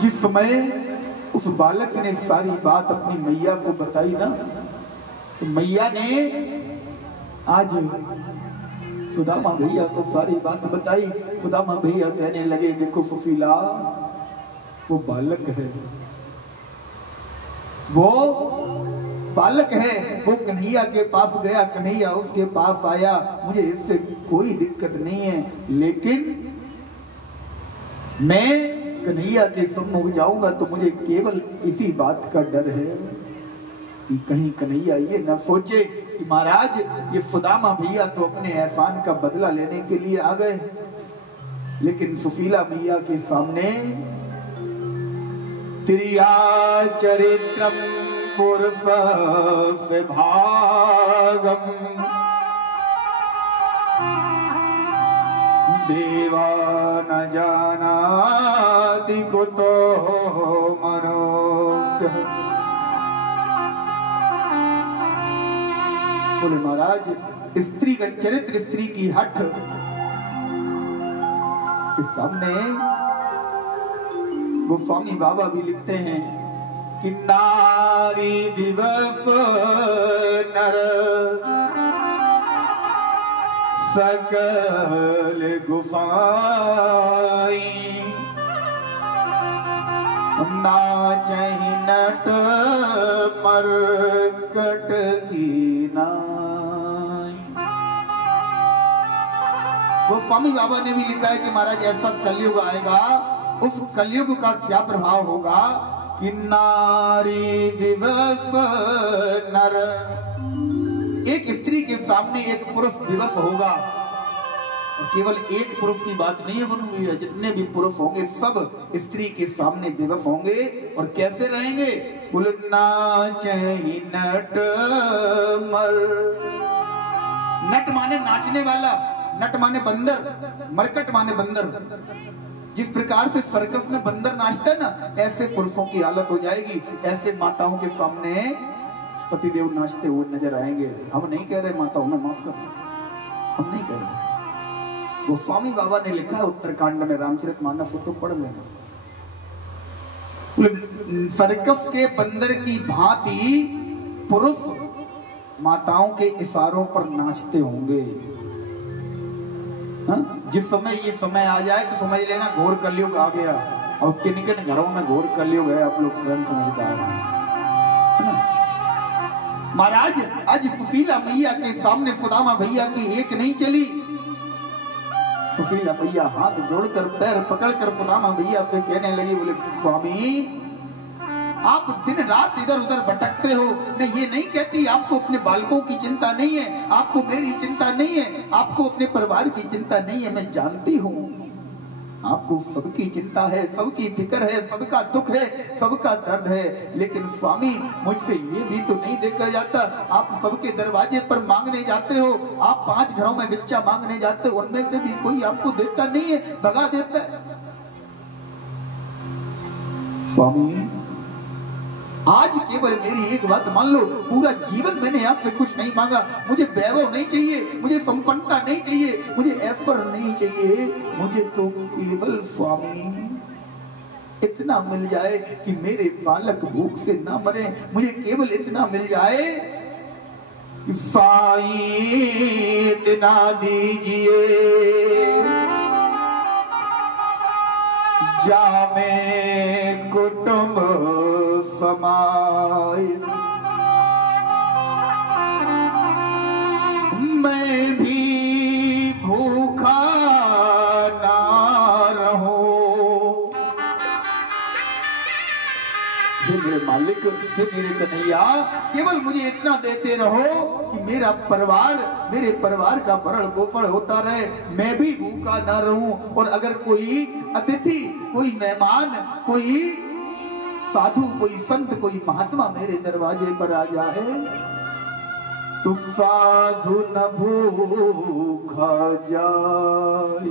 जिस समय उस बालक ने सारी बात अपनी मैया को बताई ना, तो मैया ने आज सुदामा भैया को सारी बात बताई। सुदामा भैया कहने लगे, देखो सुशीला, वो बालक है, वो बालक है, वो कन्हैया के पास गया, कन्हैया उसके पास आया, मुझे इससे कोई दिक्कत नहीं है, लेकिन मैं कन्हैया के सम्मुख जाऊंगा तो मुझे केवल इसी बात का डर है कि कहीं कन्हैया ये न सोचे कि महाराज ये सुदामा भैया तो अपने एहसान का बदला लेने के लिए आ गए। लेकिन सुशीला मैया के सामने त्रिया चरित्रम पुरुष से भागम देवा न जानाति कुतो मनुष्य। बोले महाराज, स्त्री का चरित्र, स्त्री की हठ के सामने गोस्वामी बाबा भी लिखते हैं कि नारी दिवस नर सकल गुफाई नाचहि नट मरकट की नाई। वो स्वामी बाबा ने भी लिखा है कि महाराज ऐसा कलयुग आएगा, उस कलयुग का क्या प्रभाव होगा कि नारी दिवस नर, एक स्त्री के सामने एक पुरुष दिवस होगा। और केवल एक पुरुष की बात नहीं है, जितने भी पुरुष होंगे सब स्त्री के सामने दिवस होंगे। और कैसे रहेंगे? बोले नाचहि नट मर। नट माने नाचने वाला, नट माने बंदर, मरकट माने बंदर। जिस प्रकार से सर्कस में बंदर नाचता है ना, ऐसे पुरुषों की हालत हो जाएगी। ऐसे माताओं के सामने पतिदेव नाचते हुए नजर आएंगे। हम नहीं कह रहे माताओं में माफ कर, हम नहीं कह रहे। वो स्वामी बाबा ने लिखा है उत्तरकांड में, रामचरितमानस तो पढ़ लेना। सर्कस के बंदर की भांति पुरुष माताओं के इशारों पर नाचते होंगे। जिस समय ये समय आ जाए तो समझ लेना घोर कलयुग आ गया। और किन किन घरों में घोर कलयुग है आप लोग स्वयं समझदार हैं। महाराज आज सुशीला मैया के सामने सुदामा भैया की एक नहीं चली। सुशीला भैया हाथ जोड़कर पैर पकड़कर सुदामा भैया से कहने लगी, बोले स्वामी आप दिन रात इधर उधर भटकते हो। मैं ये नहीं कहती आपको अपने बालकों की चिंता नहीं है, आपको मेरी चिंता नहीं है, आपको अपने परिवार की चिंता नहीं है। मैं जानती हूँ आपको सबकी चिंता है, सबकी फिक्र है, सबका दुख है, सबका दर्द है। लेकिन स्वामी मुझसे ये भी तो नहीं देखा जाता, आप सबके दरवाजे पर मांगने जाते हो, आप 5 घरों में भिक्षा मांगने जाते हो, उनमें से भी कोई आपको देता नहीं है, भगा देता है। स्वामी आज केवल मेरी एक बात मान लो, पूरा जीवन मैंने आपसे कुछ नहीं मांगा। मुझे वैभव नहीं चाहिए, मुझे संपन्नता नहीं चाहिए, मुझे ऐश्वर्य नहीं चाहिए। मुझे तो केवल स्वामी इतना मिल जाए कि मेरे बालक भूख से ना मरे। मुझे केवल इतना मिल जाए कि साईं इतना दीजिए जामे कुटुंब समाए। मैं भी भूखा ना रहूं। मेरे मालिक, मेरे कन्हैया, केवल मुझे इतना देते रहो कि मेरा परिवार, मेरे परिवार का भरण पोषण होता रहे, मैं भी भूखा ना रहूं। और अगर कोई अतिथि, कोई मेहमान, कोई साधु, कोई संत, कोई महात्मा मेरे दरवाजे पर आ जाए तो साधु न भूखा जाए।